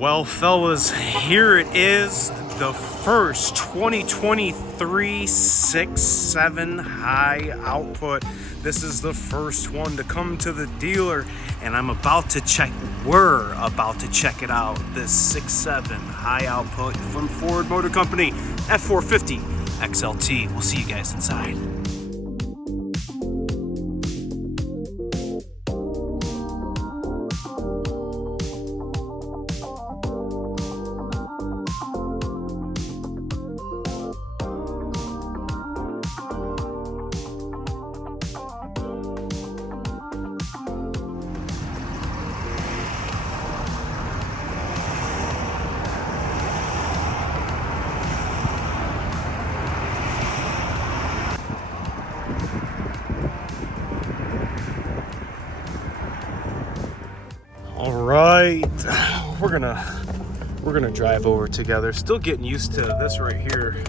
Well, fellas, here it is, the first 2023 6.7 high output. This is the first one to come to the dealer, and we're about to check it out. This 6.7 high output from Ford Motor Company, F-450 XLT. We'll see you guys inside. All right, we're gonna drive over together. Still getting used to this right here.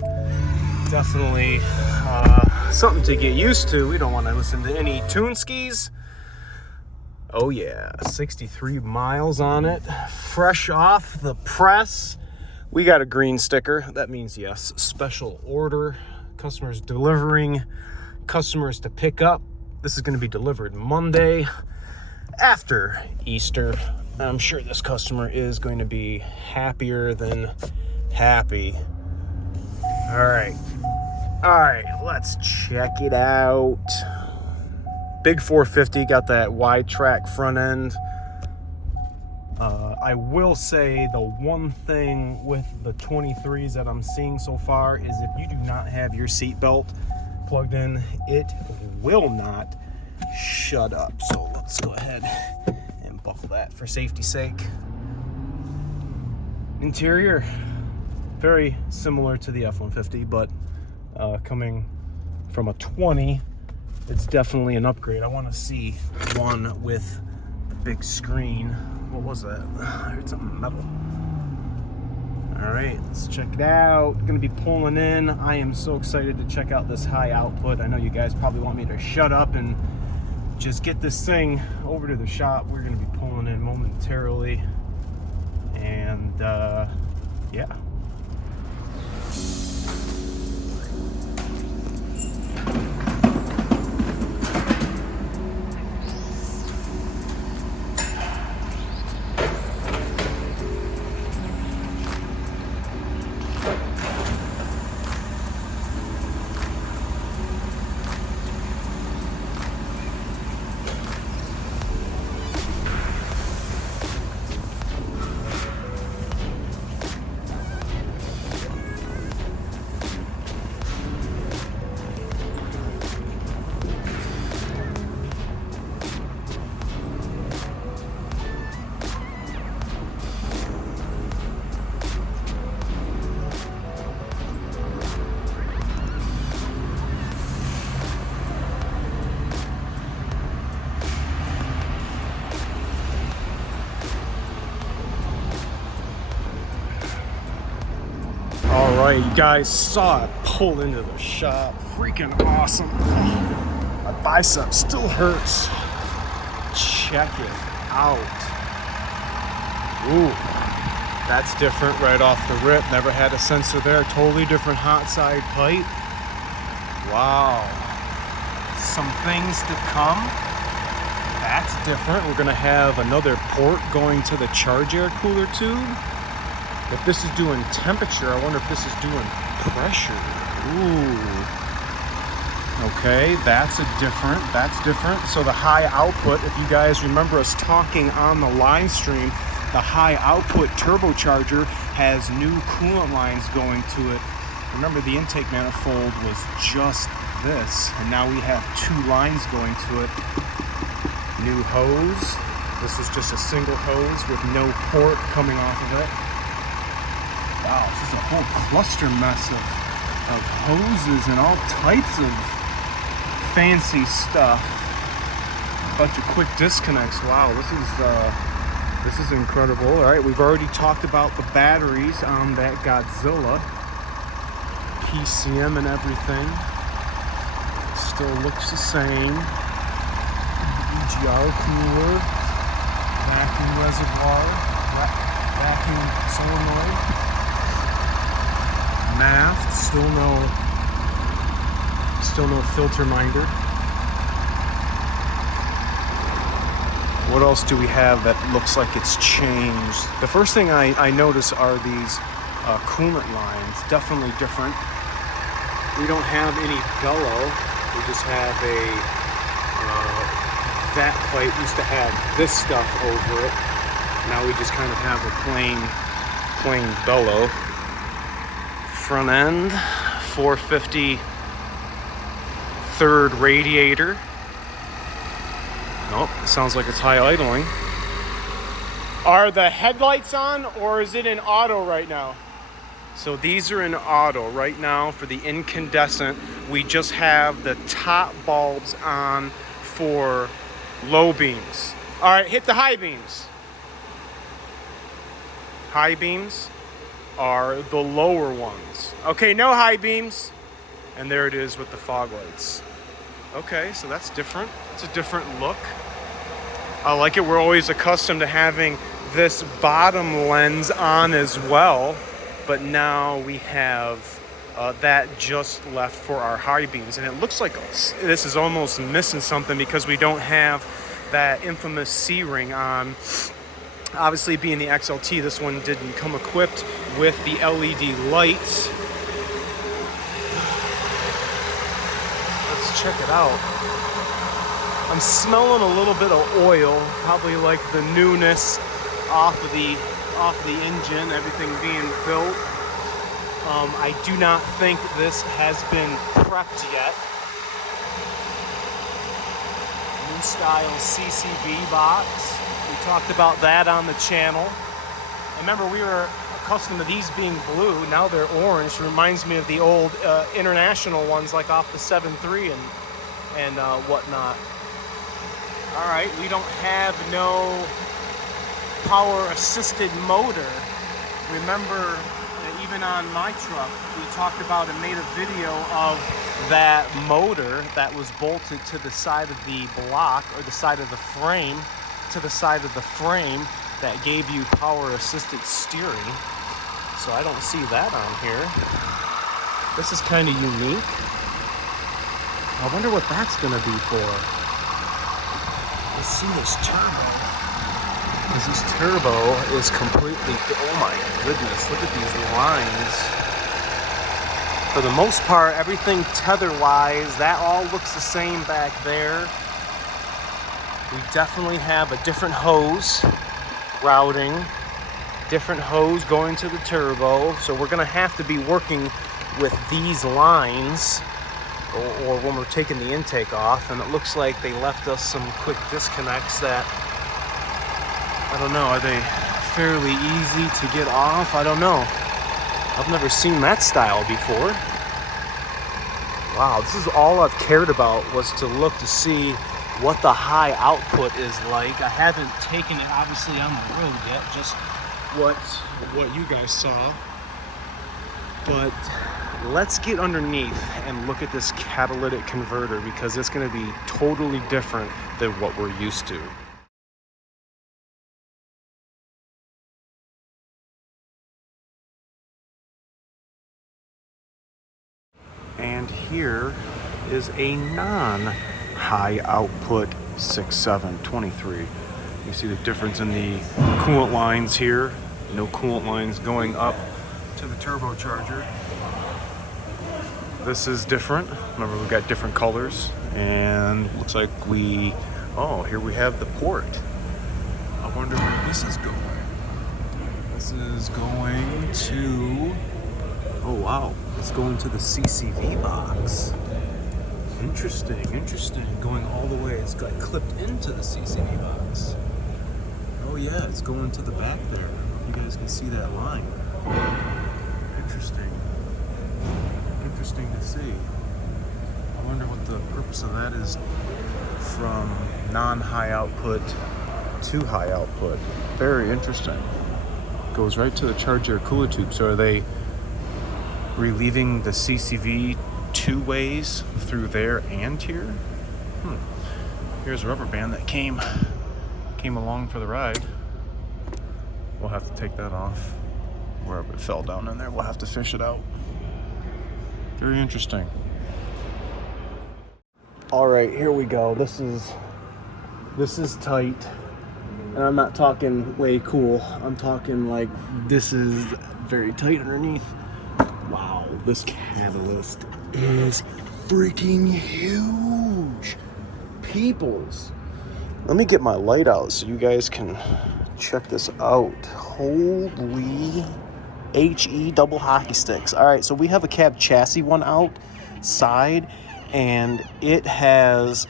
Definitely something to get used to. We don't want to listen to any tune skis. Oh yeah, 63 miles on it, fresh off the press. We got a green sticker. That means yes, special order. Customers delivering, customers to pick up. This is going to be delivered Monday after Easter. I'm sure this customer is going to be happier than happy. All right, let's check it out. Big 450, got that wide track front end. I will say the one thing with the 23s that I'm seeing so far is if you do not have your seatbelt plugged in, it will not shut up. So let's go ahead and buckle that for safety's sake. Interior, very similar to the F-150, but coming from a 20, it's definitely an upgrade. I want to see one with the big screen. What was that? I heard something metal. All right, let's check it out. Gonna be pulling in. I am so excited to check out this high output. I know you guys probably want me to shut up and just get this thing over to the shop. We're gonna be pulling in momentarily. And yeah. All right, you guys saw it pull into the shop. Freaking awesome. My bicep still hurts. Check it out. Ooh, that's different right off the rip. Never had a sensor there. Totally different hot side pipe. Wow. Some things to come. That's different. We're gonna have another port going to the charge air cooler tube. If this is doing temperature, I wonder if this is doing pressure. Ooh. Okay, that's different. So the high output, if you guys remember us talking on the live stream, the high output turbocharger has new coolant lines going to it. Remember, the intake manifold was just this, and now we have two lines going to it. New hose. This is just a single hose with no port coming off of it. Wow, this is a whole cluster mess of hoses and all types of fancy stuff. A bunch of quick disconnects. Wow, this is incredible. All right, we've already talked about the batteries on that Godzilla. PCM and everything. Still looks the same. EGR cooler. Vacuum reservoir. Vacuum solenoid. Math, still no filter minder. What else do we have that looks like it's changed? The first thing I notice are these coolant lines, definitely different. We don't have any bellow, we just have a vat plate. We used to have this stuff over it. Now we just kind of have a plain bellow. Front end, 450 third radiator. Nope, it sounds like it's high idling. Are the headlights on or is it in auto right now? So these are in auto right now for the incandescent. We just have the top bulbs on for low beams. All right, hit the high beams. High beams are the lower ones. Okay, no high beams. And there it is with the fog lights. Okay, so that's different. It's a different look. I like it. We're always accustomed to having this bottom lens on as well, but now we have that just left for our high beams. And it looks like this is almost missing something because we don't have that infamous C-ring on. Obviously, being the XLT, this one didn't come equipped with the LED lights. Let's check it out. I'm smelling a little bit of oil, probably like the newness off of the engine, everything being built. I do not think this has been prepped yet. New style CCV box. We talked about that on the channel. And remember, we were accustomed to these being blue. Now they're orange. It reminds me of the old international ones, like off the 7.3 and whatnot. All right, we don't have no power assisted motor. Remember, even on my truck, we talked about and made a video of that motor that was bolted to the side of the block or the side of the frame, that gave you power assisted steering. So I don't see that on here. This is kind of unique. I wonder what that's gonna be for. Let's see this turbo. Because this turbo is completely, oh my goodness, look at these lines. For the most part, everything tether-wise, that all looks the same back there. We definitely have a different hose routing, different hose going to the turbo. So we're gonna have to be working with these lines or when we're taking the intake off, and it looks like they left us some quick disconnects that, I don't know, are they fairly easy to get off? I don't know. I've never seen that style before. Wow, this is all I've cared about, was to look to see what the high output is like. I haven't taken it obviously on the road yet, just what you guys saw. But let's get underneath and look at this catalytic converter, because it's going to be totally different than what we're used to. And here is a non-high output 6.723. You see the difference in the coolant lines here. No coolant lines going up to the turbocharger. This is different. Remember, we've got different colors, and looks like here we have the port. I wonder where this is going. This is going to, oh wow, it's going to the CCV box. Interesting. Going all the way, it's got clipped into the CCV box. Oh yeah, it's going to the back there. I don't know if you guys can see that line. Interesting to see. I wonder what the purpose of that is, from non-high output to high output. Very interesting. Goes right to the charger cooler tube. So are they relieving the CCV two ways through there and here? Here's a rubber band that came along for the ride. We'll have to take that off. Wherever it fell down in there, we'll have to fish it out. Very interesting. All right, here we go. This is tight. And I'm not talking way cool. I'm talking like this is very tight underneath. Wow, this catalyst is freaking huge. Peoples. Let me get my light out so you guys can check this out. Holy HE double hockey sticks. All right, so we have a cab chassis one outside, and it has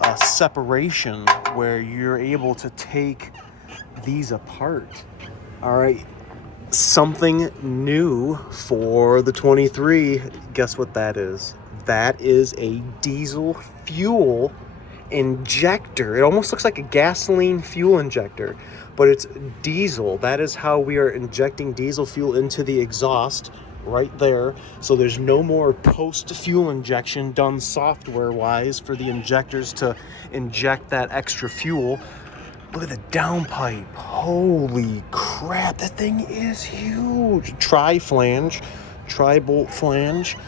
a separation where you're able to take these apart. All right, something new for the 23. Guess what that is? That is a diesel fuel injector. It almost looks like a gasoline fuel injector, but it's diesel. That is how we are injecting diesel fuel into the exhaust right there. So there's no more post-fuel injection done software-wise for the injectors to inject that extra fuel. Look at the downpipe. Holy crap, that thing is huge. Tri-flange, tri-bolt flange.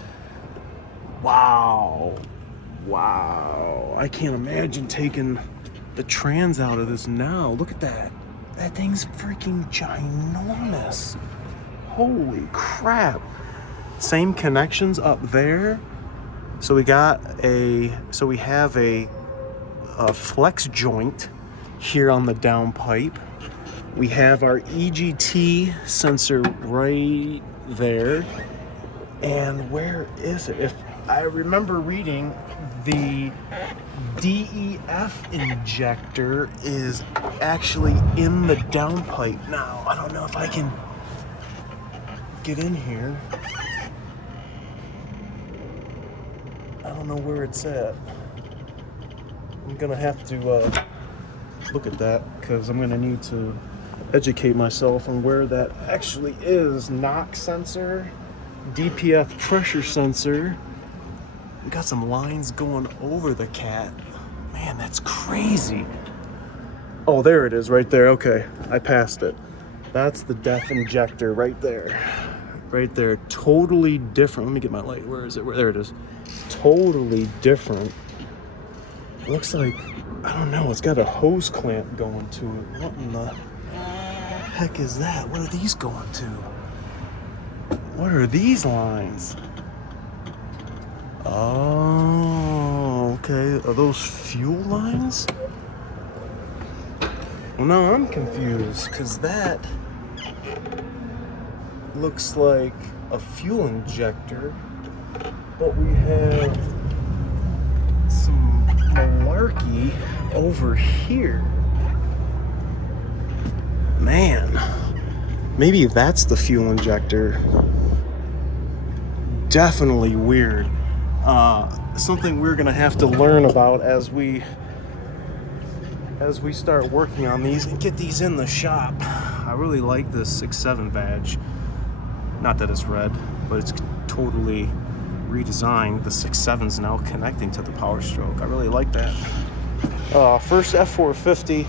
Wow. Wow. I can't imagine taking the trans out of this now. Look at that. That thing's freaking ginormous. Holy crap. Same connections up there. So we have a flex joint here on the downpipe. We have our EGT sensor right there. And where is it? If I remember reading, the DEF injector is actually in the downpipe. Now, I don't know if I can get in here. I don't know where it's at. I'm gonna have to look at that because I'm gonna need to educate myself on where that actually is. Knock sensor, DPF pressure sensor. We got some lines going over the cat. Man, that's crazy. Oh, there it is right there. Okay, I passed it. That's the DEF injector right there. Right there, totally different. Let me get my light. Where is it? There it is. Totally different. It looks like, I don't know, it's got a hose clamp going to it. What in the heck is that? What are these going to? What are these lines? Oh, okay. Are those fuel lines? Well, now I'm confused because that looks like a fuel injector, but we have some malarkey over here. Man, maybe that's the fuel injector. Definitely weird. Something we're gonna have to learn about as we start working on these and get these in the shop. I really like this 6.7 badge. Not that it's red, but it's totally redesigned. The 6.7's now connecting to the Powerstroke. I really like that. First F-450.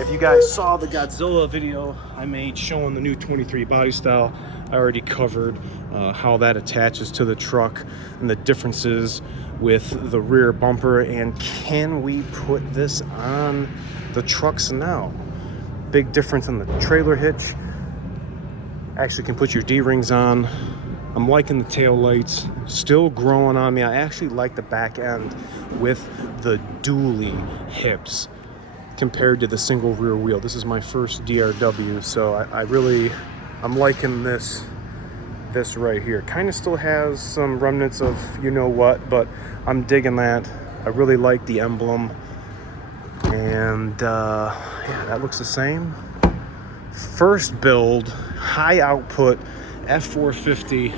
If you guys saw the Godzilla video I made showing the new 23 body style, I already covered how that attaches to the truck and the differences with the rear bumper, and can we put this on the trucks now? Big difference in the trailer hitch. Actually can put your D-rings on. I'm liking the tail lights, still growing on me. I actually like the back end with the dually hips compared to the single rear wheel. This is my first DRW, so I'm liking this right here. Kind of still has some remnants of you know what, but I'm digging that. I really like the emblem, and yeah, that looks the same. First build, high output F-450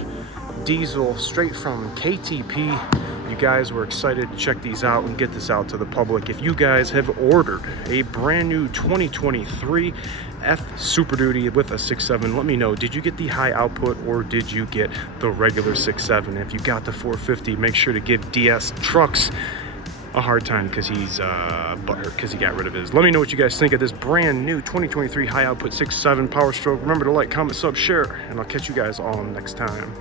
diesel straight from KTP. You guys were excited to check these out and get this out to the public. If you guys have ordered a brand new 2023 F Super Duty with a 6.7, let me know. Did you get the high output or did you get the regular 6.7? If you got the 450, make sure to give DS Trucks a hard time because he's butthurt because he got rid of his. Let me know what you guys think of this brand new 2023 high output 6.7 Powerstroke. Remember to like, comment, sub, share, and I'll catch you guys all next time.